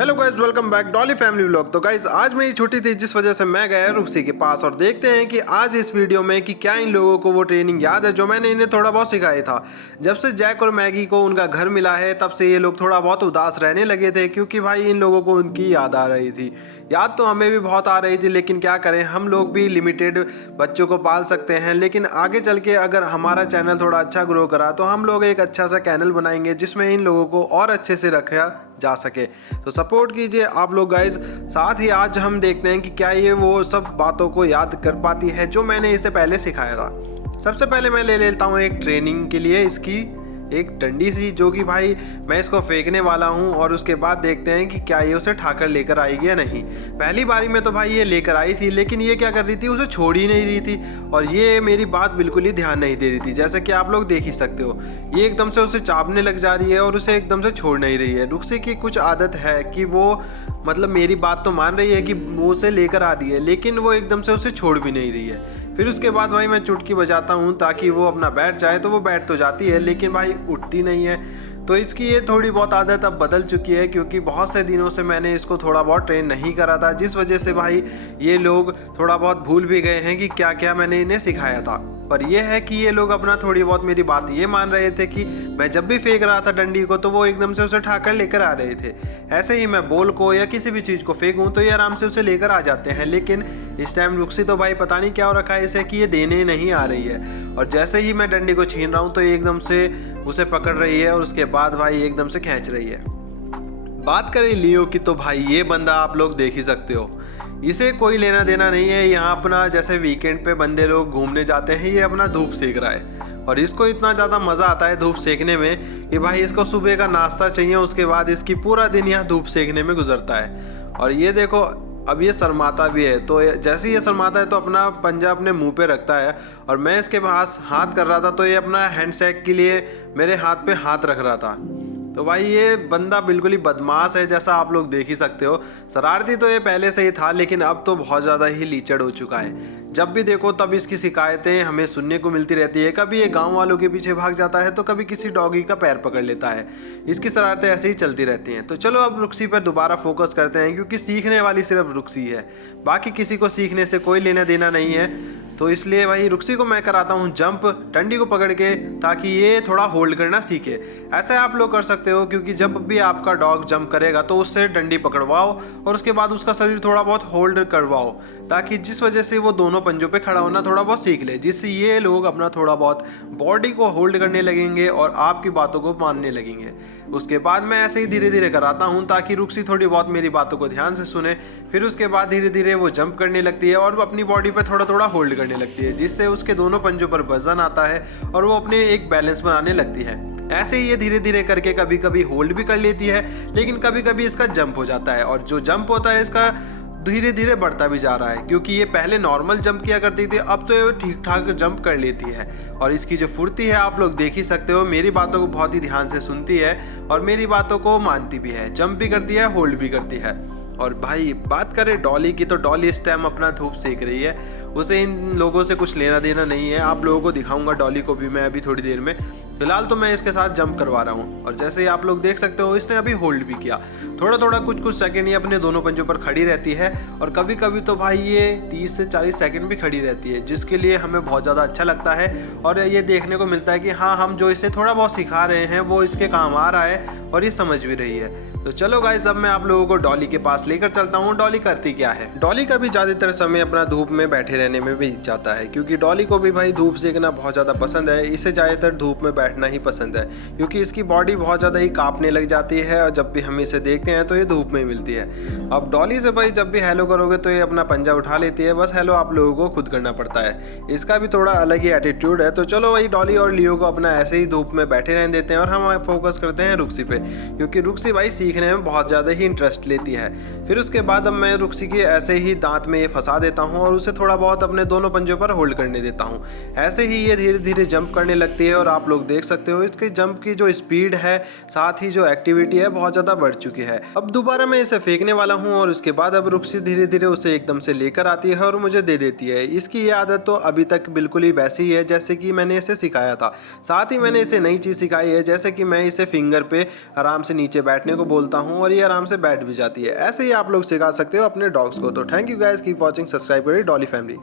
Hello guys, welcome back Dolly family vlog. तो guys आज मेरी छुट्टी थी जिस वजह से मैं गया रुक्सी के पास और देखते हैं कि आज इस वीडियो में कि क्या इन लोगों को वो ट्रेनिंग याद है जो मैंने इन्हें थोड़ा बहुत सिखाया था। जब से जैक और मैगी को उनका घर मिला है तब से ये लोग थोड़ा बहुत उदास रहने लगे थे, क्योंकि भाई इन लोगों को उनकी याद आ रही थी। याद तो हमें भी बहुत आ रही थी, लेकिन क्या करें, हम लोग भी लिमिटेड बच्चों को पाल सकते हैं। लेकिन आगे चल के अगर हमारा चैनल थोड़ा अच्छा ग्रो करा तो हम लोग एक अच्छा सा चैनल बनाएंगे जिसमें इन लोगों को और अच्छे से रखा जा सके। तो सपोर्ट कीजिए आप लोग गाइज। साथ ही आज हम देखते हैं कि क्या ये वो सब बातों को याद कर पाती है जो मैंने इसे पहले सिखाया था। सबसे पहले मैं ले लेता हूँ एक ट्रेनिंग के लिए इसकी एक डंडी सी, जो कि भाई मैं इसको फेंकने वाला हूँ और उसके बाद देखते हैं कि क्या ये उसे ठाकर लेकर आएगी या नहीं। पहली बारी में तो भाई ये लेकर आई थी, लेकिन ये क्या कर रही थी, उसे छोड़ ही नहीं रही थी और ये मेरी बात बिल्कुल ही ध्यान नहीं दे रही थी। जैसे कि आप लोग देख ही सकते हो, ये एकदम से उसे चापने लग जा रही है और उसे एकदम से छोड़ नहीं रही है। रुक्सी की कुछ आदत है कि वो मतलब मेरी बात तो मान रही है कि वो उसे लेकर आ रही है, लेकिन वो एकदम से उसे छोड़ भी नहीं रही है। फिर उसके बाद भाई मैं चुटकी बजाता हूँ ताकि वो अपना बैठ जाए, तो वो बैठ तो जाती है लेकिन भाई उठती नहीं है। तो इसकी ये थोड़ी बहुत आदत अब बदल चुकी है, क्योंकि बहुत से दिनों से मैंने इसको थोड़ा बहुत ट्रेन नहीं करा था, जिस वजह से भाई ये लोग थोड़ा बहुत भूल भी गए हैं कि क्या क्या मैंने इन्हें सिखाया था। पर यह है कि ये लोग अपना थोड़ी बहुत मेरी बात ये मान रहे थे कि मैं जब भी फेंक रहा था डंडी को तो वो एकदम से उसे उठाकर लेकर आ रहे थे। ऐसे ही मैं बॉल को या किसी भी चीज़ को फेंकूं तो ये आराम से उसे लेकर आ जाते हैं। लेकिन इस टाइम रुक्सी तो भाई पता नहीं क्या हो रखा है इसे कि ये देने नहीं आ रही है, और जैसे ही मैं डंडी को छीन रहा हूँ तो ये एकदम से उसे पकड़ रही है और उसके बाद भाई एकदम से खींच रही है। बात करें लियो की तो भाई ये बंदा आप लोग देख ही सकते हो, इसे कोई लेना देना नहीं है। यहाँ अपना जैसे वीकेंड पे बंदे लोग घूमने जाते हैं, ये अपना धूप सेक रहा है और इसको इतना ज़्यादा मज़ा आता है धूप सेकने में कि भाई इसको सुबह का नाश्ता चाहिए, उसके बाद इसकी पूरा दिन यहाँ धूप सेकने में गुजरता है। और ये देखो अब ये शर्माता भी है, तो जैसे ही ये शर्माता है तो अपना पंजा अपने मुंह पे रखता है और मैं इसके पास हाथ कर रहा था तो ये अपना हैंडशेक के लिए मेरे हाथ पे हाथ रख रहा था। तो भाई ये बंदा बिल्कुल ही बदमाश है, जैसा आप लोग देख ही सकते हो। शरारती तो ये पहले से ही था, लेकिन अब तो बहुत ज़्यादा ही लीचड़ हो चुका है। जब भी देखो तब इसकी शिकायतें हमें सुनने को मिलती रहती है। कभी ये गांव वालों के पीछे भाग जाता है तो कभी किसी डॉगी का पैर पकड़ लेता है। इसकी शरारतें ऐसे ही चलती रहती हैं। तो चलो अब रुक्सी पर दोबारा फोकस करते हैं, क्योंकि सीखने वाली सिर्फ रुक्सी है, बाकी किसी को सीखने से कोई लेना देना नहीं है। तो इसलिए भाई रुक्सी को मैं कराता हूँ जंप डंडी को पकड़ के, ताकि ये थोड़ा होल्ड करना सीखे। ऐसे आप लोग कर सकते हो, क्योंकि जब भी आपका डॉग जंप करेगा तो उससे डंडी पकड़वाओ और उसके बाद उसका शरीर थोड़ा बहुत होल्ड करवाओ, ताकि जिस वजह से वो दोनों पंजों पे खड़ा होना थोड़ा बहुत सीख ले, जिससे ये लोग अपना थोड़ा बहुत बॉडी को होल्ड करने लगेंगे और आपकी बातों को मानने लगेंगे। उसके बाद मैं ऐसे ही धीरे धीरे कराता हूँ ताकि रुक्सी थोड़ी बहुत मेरी बातों को ध्यान से सुने। फिर उसके बाद धीरे धीरे वो जंप करने लगती है और वो अपनी बॉडी पे थोड़ा थोड़ा होल्ड करने लगती है, जिससे उसके दोनों पंजों पर वजन आता है और वो अपने एक बैलेंस बनाने लगती है। ऐसे ही ये धीरे धीरे करके कभी कभी होल्ड भी कर लेती है, लेकिन कभी कभी इसका जंप हो जाता है, और जो जंप होता है इसका धीरे धीरे बढ़ता भी जा रहा है, क्योंकि ये पहले नॉर्मल जंप किया करती थी, अब तो ये ठीक ठाक जंप कर लेती है। और इसकी जो फुर्ती है आप लोग देख ही सकते हो, मेरी बातों को बहुत ही ध्यान से सुनती है और मेरी बातों को मानती भी है, जंप भी करती है, होल्ड भी करती है। और भाई बात करें डॉली की, तो डॉली इस टाइम अपना धूप सेक रही है, उसे इन लोगों से कुछ लेना देना नहीं है। आप लोगों को दिखाऊंगा डॉली को भी मैं अभी थोड़ी देर में। फिलहाल तो मैं इसके साथ जंप करवा रहा हूँ, और जैसे ही आप लोग देख सकते हो इसने अभी होल्ड भी किया। थोड़ा थोड़ा कुछ सेकंड ये अपने दोनों पंजों पर खड़ी रहती है, और कभी कभी तो भाई ये 30 से 40 सेकंड भी खड़ी रहती है, जिसके लिए हमें बहुत ज़्यादा अच्छा लगता है। और ये देखने को मिलता है कि हाँ, हम जो इसे थोड़ा बहुत सिखा रहे हैं वो इसके काम आ रहा है और ये समझ भी रही है। तो चलो गाइस, अब मैं आप लोगों को डॉली के पास लेकर चलता हूँ। डॉली करती क्या है, डॉली का भी ज़्यादातर समय अपना धूप में बैठे रहने में बीत जाता है, क्योंकि डॉली को भी भाई धूप सेकना बहुत ज़्यादा पसंद है। इसे ज़्यादातर धूप में बैठना ही पसंद है, क्योंकि इसकी बॉडी बहुत ज़्यादा ही कांपने लग जाती है, और जब भी हम इसे देखते हैं तो ये धूप में मिलती है। अब डॉली से भाई जब भी हेलो करोगे तो ये अपना पंजा उठा लेती है, बस हेलो आप लोगों को खुद करना पड़ता है। इसका भी थोड़ा अलग ही एटीट्यूड है। तो चलो भाई डॉली और लियो को अपना ऐसे ही धूप में बैठे रहने देते हैं और हम फोकस करते हैं रुक्सी पे, क्योंकि रुक्सी भाई सीखने में बहुत ज़्यादा ही इंटरेस्ट लेती है। फिर उसके बाद अब मैं रुक्सी के ऐसे ही दांत में ये फंसा देता हूँ और उसे थोड़ा बहुत अपने दोनों पंजों पर होल्ड करने देता हूँ। ऐसे ही ये धीरे धीरे जंप करने लगती है, और आप लोग देख सकते हो इसके जंप की जो स्पीड है, साथ ही जो एक्टिविटी है, बहुत ज़्यादा बढ़ चुकी है। अब दोबारा मैं इसे फेंकने वाला हूँ, और उसके बाद अब रुक्सी धीरे धीरे उसे एकदम से लेकर आती है और मुझे दे देती है। इसकी ये आदत तो अभी तक बिल्कुल ही वैसी ही है जैसे कि मैंने इसे सिखाया था। साथ ही मैंने इसे नई चीज़ सिखाई है, जैसे कि मैं इसे फिंगर पे आराम से नीचे बैठने को बोलता हूँ और ये आराम से बैठ भी जाती है। ऐसे ही आप लोग सिखा सकते हो अपने डॉग्स को। तो thank you guys, keep watching, subscribe करिए डॉली फैमिली।